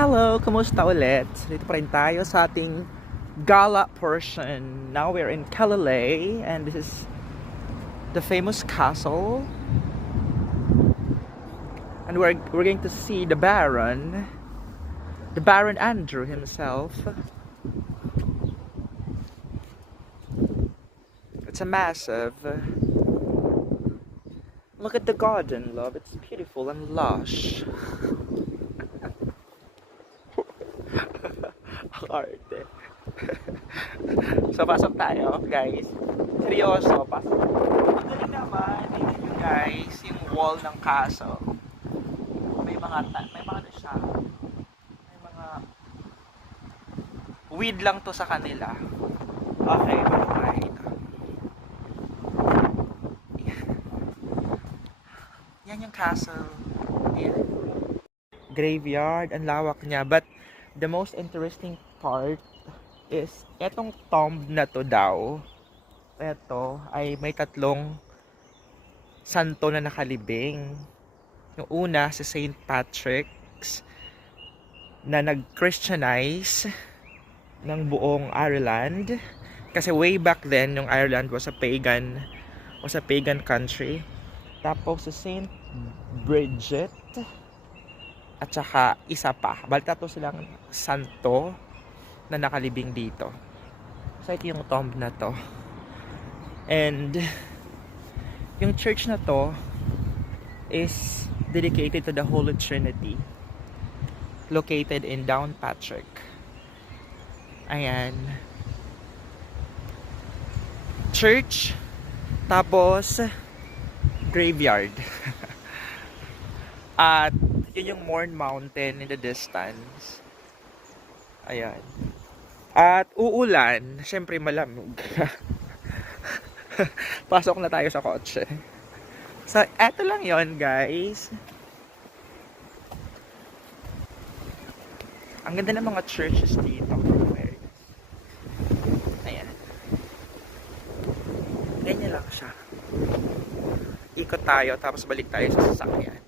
Hello, kumusta ulit? Dito pa rin tayo sa ating gala portion. Now we're in Kalalay and this is the famous castle. And we're going to see the Baron Andrew himself. It's a massive. Look at the garden, love. It's beautiful and lush. Arte. So, pasok tayo, guys. Seryoso, pasok. Ang galing naman. Tingnan nyo, guys, yung wall ng castle. May mga ano siya. May mga weed lang to sa kanila. Okay, makapahita. Yan yung castle. Yan. Graveyard, ang lawak niya. But the most interesting part is etong tomb na to daw. Ito ay may tatlong santo na nakalibing. Yung una si Saint Patrick's na nag-Christianize ng buong Ireland. Kasi way back then yung Ireland was a pagan country. Tapos si Saint Bridget at saka isa pa. Bali tatlo silang santo na nakalibing dito. So ito yung tomb na to. And yung church na to is dedicated to the Holy Trinity, located in Downpatrick. Ayan. Church, tapos graveyard. At yun yung Mourne Mountain in the distance. Ayan. At uulan, syempre malamig. Pasok na tayo sa kotse. So, eto lang yon, guys. Ang ganda ng mga churches dito. Ayan. Ganyan lang siya. Ikot tayo, tapos balik tayo sa sasakyan.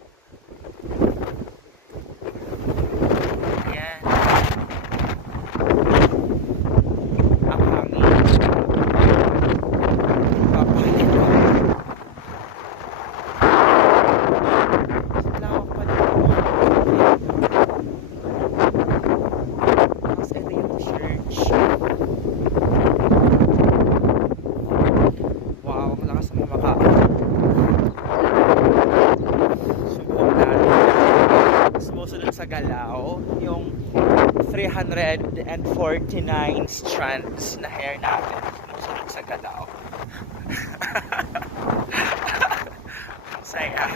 Ayan. Ang hangin. Papalit ko. Lawak pa dito. Tapos ito yung church. Wow, ang lakas ng maka. Subukan natin. Sumusunod sa galaw yung 349 strands na hair natin. Sumusunod sa galaw. Saya.